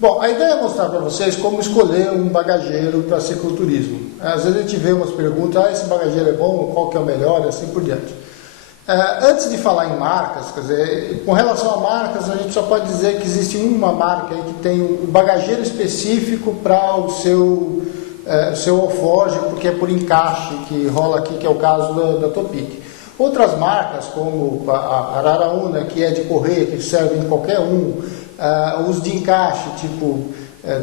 Bom, a ideia é mostrar para vocês como escolher um bagageiro para cicloturismo. Às vezes a gente vê umas perguntas, esse bagageiro é bom, qual que é o melhor, e assim por diante. Antes de falar em marcas, quer dizer, com relação a marcas, a gente só pode dizer que existe uma marca aí que tem um bagageiro específico para o seu alforje, porque é por encaixe que rola aqui, que é o caso da Topic. Outras marcas, como a Araraúna, que é de correia, que serve em qualquer os de encaixe, tipo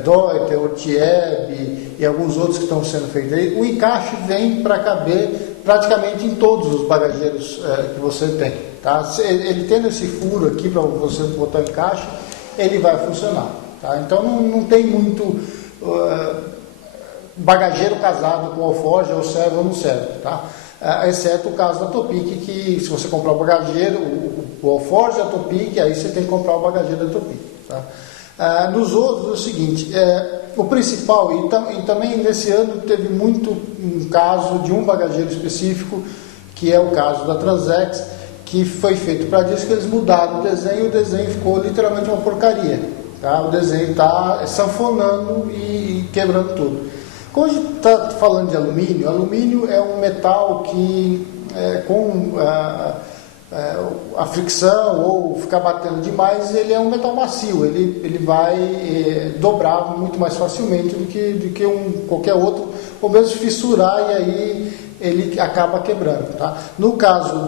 Deuter, Ortieb e alguns outros que estão sendo feitos aí, o encaixe vem para caber praticamente em todos os bagageiros que você tem. Tá? Ele tendo esse furo aqui para você botar encaixe, ele vai funcionar. Tá? Então não tem muito bagageiro casado com alforje, ou serve ou não serve. Tá? Exceto o caso da Topic, que se você comprar o bagageiro, o alforje da Topic, aí você tem que comprar o bagageiro da Topic. Tá? Nos outros é o seguinte, o principal, e também nesse ano teve muito um caso de um bagageiro específico, que é o caso da Transex, que foi feito para disso, que eles mudaram o desenho, e o desenho ficou literalmente uma porcaria. Tá? O desenho está sanfonando e quebrando tudo. Quando a gente está falando de alumínio é um metal que com a fricção ou ficar batendo demais, ele é um metal macio, ele vai dobrar muito mais facilmente do que qualquer outro, ou mesmo fissurar, e aí ele acaba quebrando. Tá? No caso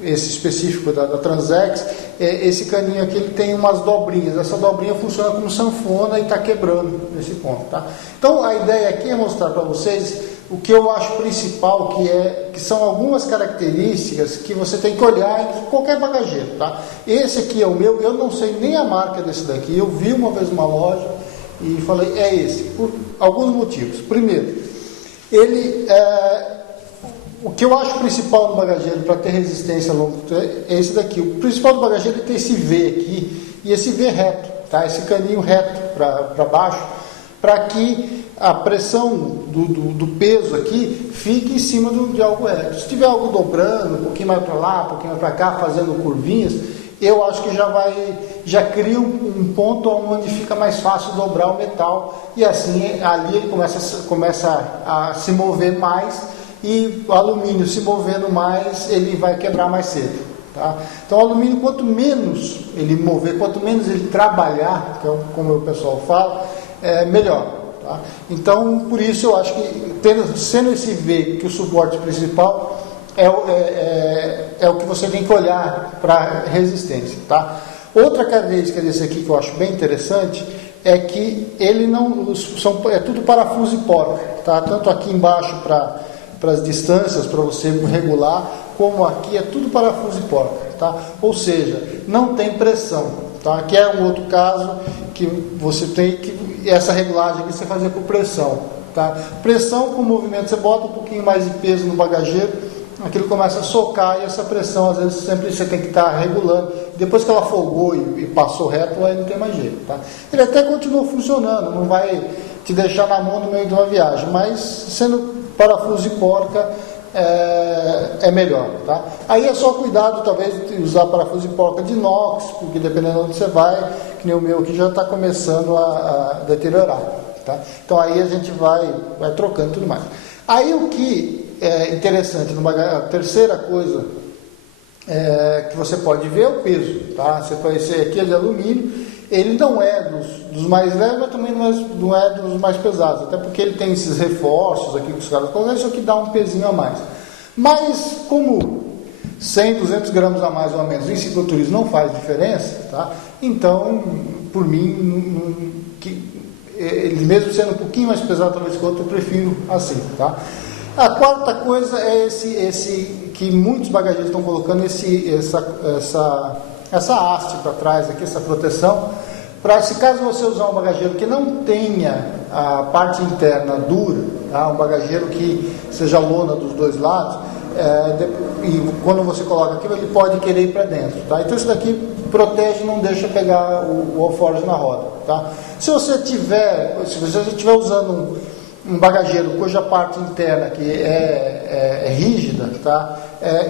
esse específico da Transex, esse caninho aqui ele tem umas dobrinhas, essa dobrinha funciona como sanfona e está quebrando nesse ponto. Tá? Então a ideia aqui é mostrar para vocês o que eu acho principal, que são algumas características que você tem que olhar em qualquer bagageiro. Tá? Esse aqui é o meu, eu não sei nem a marca desse daqui, eu vi uma vez numa loja e falei, é esse, por alguns motivos. Primeiro, o que eu acho principal no bagageiro para ter resistência a longo é esse daqui. O principal do bagageiro é ter esse V aqui, e esse V reto, tá? Esse caninho reto para baixo, para que a pressão do peso aqui fique em cima de algo reto. Se tiver algo dobrando, um pouquinho mais para lá, um pouquinho mais para cá, fazendo curvinhas, eu acho que já cria um ponto onde fica mais fácil dobrar o metal, e assim ali ele começa a se mover mais, e o alumínio se movendo mais, ele vai quebrar mais cedo. Tá? Então o alumínio, quanto menos ele mover, quanto menos ele trabalhar, que é como o pessoal fala, melhor. Tá? Então, por isso eu acho que sendo esse V que o suporte principal é o que você tem que olhar para resistência. Tá? Outra característica desse aqui que eu acho bem interessante é que ele é tudo parafuso e porca. Tá? Tanto aqui embaixo para as distâncias, para você regular, como aqui é tudo parafuso e porca, tá? Ou seja, não tem pressão, tá? Que é um outro caso que você tem que essa regulagem aqui você fazer por pressão, tá? Pressão com movimento, você bota um pouquinho mais de peso no bagageiro, aquilo começa a socar, e essa pressão às vezes sempre você tem que estar regulando. Depois que ela folgou e passou reto, aí não tem mais jeito, tá? Ele até continua funcionando, não vai te deixar na mão no meio de uma viagem, mas sendo parafuso e porca é melhor. Tá? Aí é só cuidado, talvez, de usar parafuso e porca de inox, porque dependendo de onde você vai, que nem o meu aqui já está começando a deteriorar. Tá? Então aí a gente vai trocando e tudo mais. Aí o que é interessante, a terceira coisa que você pode ver é o peso. Tá? Esse aqui é de alumínio. Ele não é dos mais leves, mas também não é dos mais pesados, até porque ele tem esses reforços aqui que os caras colocam, isso aqui dá um pezinho a mais. Mas como 100, 200 gramas a mais ou a menos em cicloturismo não faz diferença, tá? Então, por mim, ele mesmo sendo um pouquinho mais pesado talvez que o outro, eu prefiro assim. Tá? A quarta coisa é esse que muitos bagageiros estão colocando, essa haste para trás aqui, essa proteção, para se caso você usar um bagageiro que não tenha a parte interna dura, tá? Um bagageiro que seja lona dos dois lados, e quando você coloca aqui, ele pode querer ir para dentro. Tá? Então isso daqui protege e não deixa pegar o alforje na roda. Tá? Se você estiver usando um bagageiro cuja parte interna que é rígida, tá?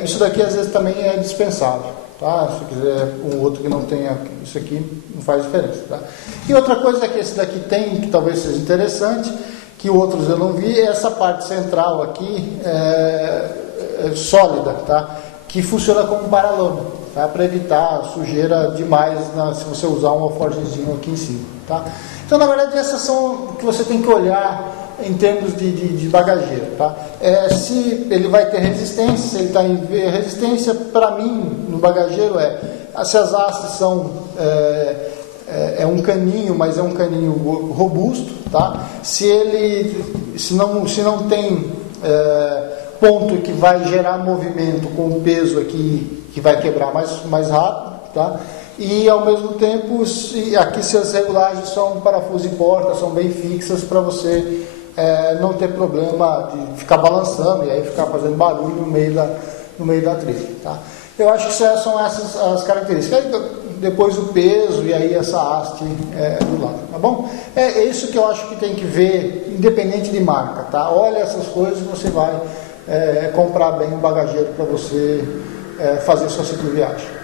Isso daqui às vezes também é dispensável. tá? Se quiser um outro que não tenha isso aqui, não faz diferença, tá? E outra coisa que esse daqui tem, que talvez seja interessante, que outros eu não vi, é essa parte central aqui, sólida, tá? Que funciona como paralama, tá? Para evitar sujeira demais se você usar um alforjezinho aqui em cima, tá? Então, na verdade, essas são que você tem que olhar em termos de bagageiro, tá? Se ele vai ter resistência, se ele está em resistência, para mim, no bagageiro se as hastes são um caninho, mas é um caninho robusto, tá? Se não tem ponto que vai gerar movimento com o peso aqui, que vai quebrar mais rápido, tá? E ao mesmo tempo, aqui se as regulagens são parafuso e porta, são bem fixas para você não ter problema de ficar balançando e aí ficar fazendo barulho no meio da trilha, tá? Eu acho que são essas as características. Aí, depois o peso e aí essa haste do lado, tá bom? É isso que eu acho que tem que ver, independente de marca, tá? Olha essas coisas e você vai comprar bem um bagageiro para você fazer sua cicloviagem.